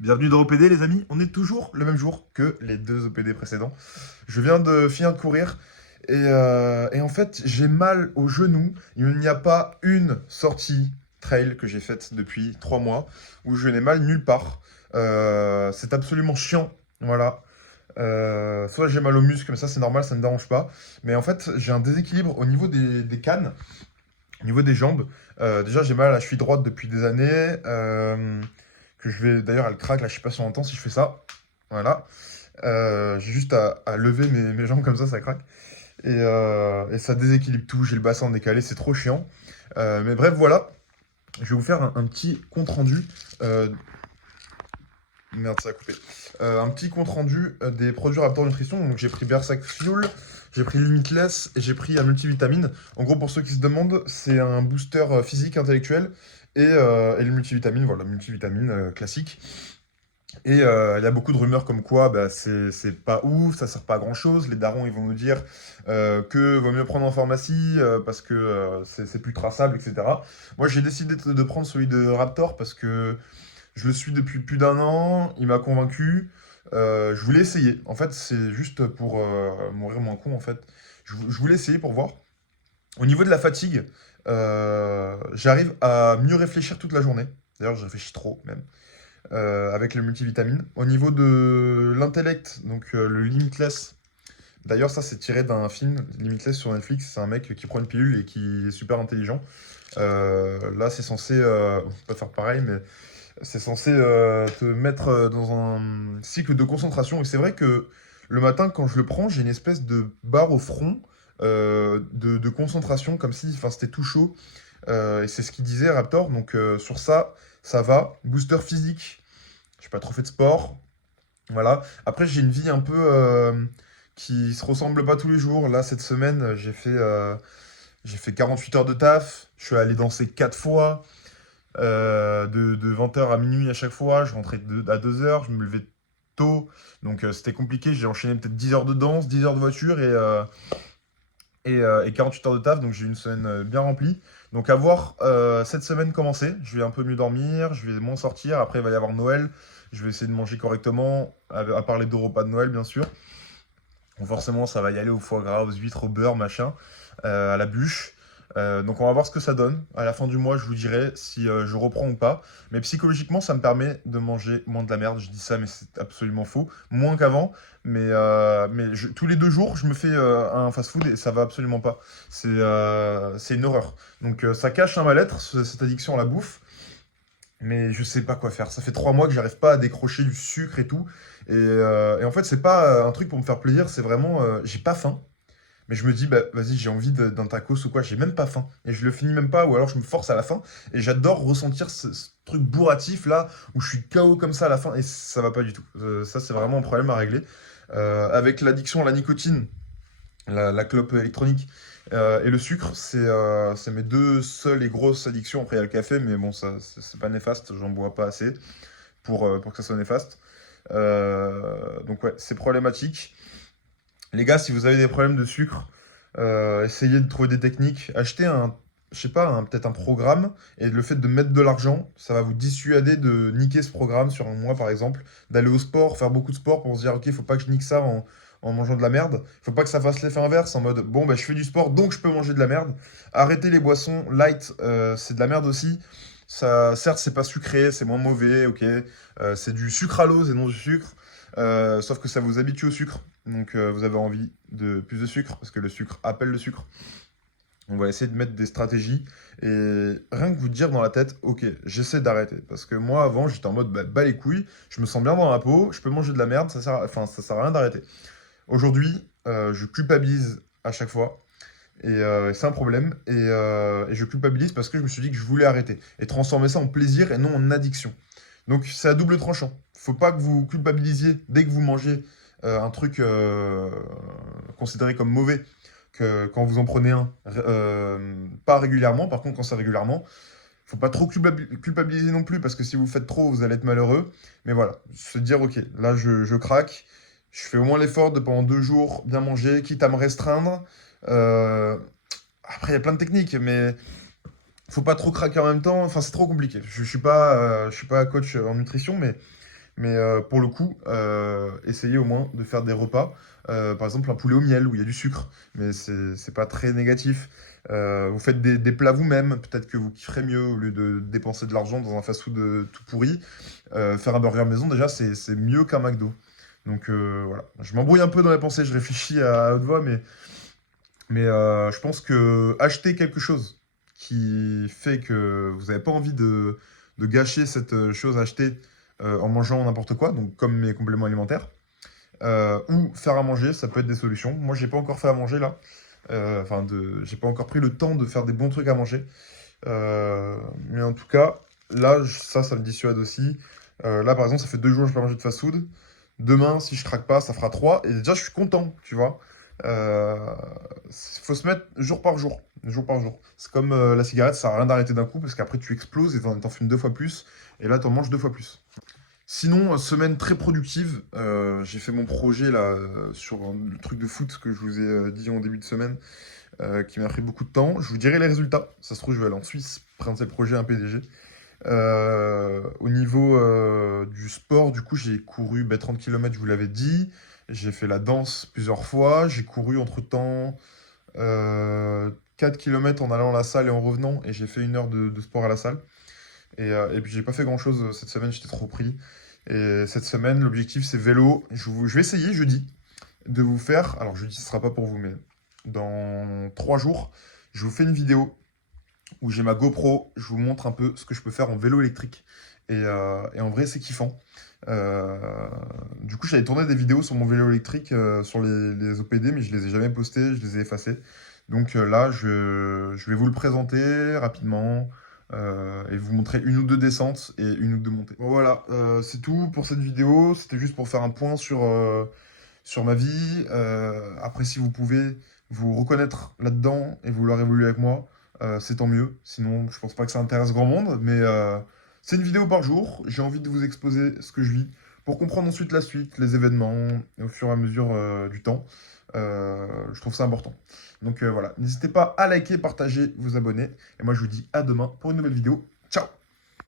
Bienvenue dans OPD les amis, on est toujours le même jour que les deux OPD précédents. Je viens de finir de courir et en fait j'ai mal au genou. Il n'y a pas une sortie trail que j'ai faite depuis 3 mois où je n'ai mal nulle part. C'est absolument chiant, voilà. Soit j'ai mal aux muscles, mais ça c'est normal, ça ne me dérange pas. Mais en fait j'ai un déséquilibre au niveau des cannes, au niveau des jambes. Déjà j'ai mal à la cheville droite depuis des années. Que je vais d'ailleurs, elle craque là, je sais pas si on entend si je fais ça. Voilà. J'ai juste à lever mes jambes comme ça craque. Et ça déséquilibre tout, j'ai le bassin décalé, c'est trop chiant. Mais bref, voilà. Je vais vous faire un petit compte rendu. euh, Merde, ça a coupé. Un petit compte rendu des produits Raptor Nutrition. Donc j'ai pris Bersac Fuel, j'ai pris Limitless et j'ai pris un multivitamine. En gros, pour ceux qui se demandent, c'est un booster physique, intellectuel et le multivitamine, voilà, multivitamine classique. Il y a beaucoup de rumeurs comme quoi bah, c'est pas ouf, ça sert pas à grand chose. Les darons ils vont nous dire que vaut mieux prendre en pharmacie parce que c'est plus traçable, etc. Moi j'ai décidé de prendre celui de Raptor parce que je le suis depuis plus d'un an, il m'a convaincu. Je voulais essayer. En fait, c'est juste pour mourir moins con en fait. Je voulais essayer pour voir. Au niveau de la fatigue, j'arrive à mieux réfléchir toute la journée. D'ailleurs, je réfléchis trop même avec le multivitamine. Au niveau de l'intellect, donc le Limitless, d'ailleurs ça c'est tiré d'un film, Limitless sur Netflix, c'est un mec qui prend une pilule et qui est super intelligent. Là c'est censé, pas faire pareil, mais c'est censé te mettre dans un cycle de concentration. Et c'est vrai que le matin quand je le prends, j'ai une espèce de barre au front de concentration, comme si enfin, c'était tout chaud. Et c'est ce qu'il disait Raptor, donc sur ça, ça va. Booster physique, j'ai pas trop fait de sport. Voilà. Après, j'ai une vie un peu qui se ressemble pas tous les jours. Là, cette semaine, j'ai fait 48 heures de taf. Je suis allé danser 4 fois, de 20 h à minuit à chaque fois. Je rentrais à 2 heures, je me levais tôt. Donc, c'était compliqué. J'ai enchaîné peut-être 10 heures de danse, 10 heures de voiture et 48 heures de taf. Donc, j'ai eu une semaine bien remplie. Donc, à voir cette semaine commencer. Je vais un peu mieux dormir, je vais moins sortir. Après, il va y avoir Noël. Je vais essayer de manger correctement, à part les 2 repas de Noël, bien sûr. Bon, forcément, ça va y aller au foie gras, aux huîtres, au beurre, machin, à la bûche. Donc on va voir ce que ça donne. À la fin du mois, je vous dirai si je reprends ou pas. Mais psychologiquement, ça me permet de manger moins de la merde. Je dis ça, mais c'est absolument faux. Moins qu'avant. Mais tous les 2 jours, je me fais un fast-food et ça va absolument pas. C'est une horreur. Donc ça cache un mal-être, cette addiction à la bouffe. Mais je sais pas quoi faire. Ça fait 3 mois que j'arrive pas à décrocher du sucre et tout. Et en fait, c'est pas un truc pour me faire plaisir, c'est vraiment. J'ai pas faim. Mais je me dis, bah vas-y, j'ai envie d'un tacos ou quoi, j'ai même pas faim. Et je le finis même pas, ou alors je me force à la fin. Et j'adore ressentir ce truc bourratif là, où je suis KO comme ça à la fin, et ça va pas du tout. Ça, c'est vraiment un problème à régler. Avec l'addiction à la nicotine, la clope électronique et le sucre, c'est mes deux seules et grosses addictions. Après, il y a le café, mais bon, ça, c'est pas néfaste, j'en bois pas assez pour que ça soit néfaste. Donc, ouais, c'est problématique. Les gars, si vous avez des problèmes de sucre, essayez de trouver des techniques. Achetez je sais pas, peut-être un programme, et le fait de mettre de l'argent, ça va vous dissuader de niquer ce programme sur un mois, par exemple, d'aller au sport, faire beaucoup de sport pour se dire, ok, faut pas que je nique ça en mangeant de la merde. Faut pas que ça fasse l'effet inverse, en mode, bon, bah, je fais du sport, donc je peux manger de la merde. Arrêtez les boissons light, c'est de la merde aussi. Ça, certes, c'est pas sucré, c'est moins mauvais, ok. C'est du sucralose et non du sucre. Sauf que ça vous habitue au sucre. Donc vous avez envie de plus de sucre, parce que le sucre appelle le sucre. On va essayer de mettre des stratégies et rien que vous dire dans la tête, ok, j'essaie d'arrêter. Parce que moi avant, j'étais en mode bah les couilles, je me sens bien dans ma peau, je peux manger de la merde, enfin, ça sert à rien d'arrêter. Aujourd'hui, je culpabilise à chaque fois. Et c'est un problème. Et je culpabilise parce que je me suis dit que je voulais arrêter. Et transformer ça en plaisir et non en addiction. Donc c'est à double tranchant. Faut pas que vous culpabilisiez dès que vous mangez un truc considéré comme mauvais, que quand vous en prenez un, pas régulièrement. Par contre, quand c'est régulièrement, faut pas trop culpabiliser non plus, parce que si vous faites trop, vous allez être malheureux. Mais voilà, se dire, ok, là je craque, je fais au moins l'effort de pendant 2 jours bien manger, quitte à me restreindre. Euh, Après, il y a plein de techniques, mais faut pas trop craquer en même temps. Enfin, c'est trop compliqué. Je suis pas coach en nutrition, Mais pour le coup, essayez au moins de faire des repas. Par exemple, un poulet au miel où il y a du sucre, mais c'est pas très négatif. Vous faites des plats vous-même, peut-être que vous kifferez mieux au lieu de dépenser de l'argent dans un fast-food tout pourri. Faire un burger maison, déjà, c'est mieux qu'un McDo. Donc voilà, je m'embrouille un peu dans les pensées, je réfléchis à haute voix, mais je pense que acheter quelque chose qui fait que vous n'avez pas envie de gâcher cette chose achetée en mangeant n'importe quoi, donc comme mes compléments alimentaires, ou faire à manger, ça peut être des solutions. Moi, j'ai pas encore fait à manger là. J'ai pas encore pris le temps de faire des bons trucs à manger. Mais en tout cas, là, ça me dissuade aussi. Là, par exemple, ça fait 2 jours que je peux pas manger de fast-food. Demain, si je craque pas, ça fera 3. Et déjà, je suis content, tu vois. Faut se mettre jour par jour. Jour par jour. C'est comme la cigarette, ça sert à rien d'arrêter d'un coup parce qu'après, tu exploses et t'en fumes 2 fois plus. Et là, t'en manges 2 fois plus. Sinon, semaine très productive. J'ai fait mon projet là sur le truc de foot que je vous ai dit en début de semaine, qui m'a pris beaucoup de temps. Je vous dirai les résultats. Ça se trouve, je vais aller en Suisse présenter le projet à un PDG. Au niveau du sport, du coup, j'ai couru 30 km, je vous l'avais dit. J'ai fait la danse plusieurs fois. J'ai couru entre-temps 4 km en allant à la salle et en revenant. Et j'ai fait 1 heure de sport à la salle. Et puis j'ai pas fait grand-chose cette semaine, j'étais trop pris. Et cette semaine, l'objectif c'est vélo. Je vais essayer jeudi de vous faire. Alors jeudi, ce sera pas pour vous, mais dans 3 jours, je vous fais une vidéo où j'ai ma GoPro. Je vous montre un peu ce que je peux faire en vélo électrique. Et en vrai, c'est kiffant. Euh, du coup, j'avais tourné des vidéos sur mon vélo électrique sur les OPD, mais je les ai jamais postées, je les ai effacées. Donc là, je vais vous le présenter rapidement et vous montrer 1 ou 2 descentes et 1 ou 2 montées. Bon, voilà, c'est tout pour cette vidéo. C'était juste pour faire un point sur ma vie. Après, si vous pouvez vous reconnaître là-dedans et vouloir évoluer avec moi, c'est tant mieux. Sinon, je pense pas que ça intéresse grand monde, mais c'est une vidéo par jour. J'ai envie de vous exposer ce que je vis pour comprendre ensuite la suite, les événements, au fur et à mesure du temps. Je trouve ça important. Donc voilà, n'hésitez pas à liker, partager, vous abonner. Et moi, je vous dis à demain pour une nouvelle vidéo. Ciao!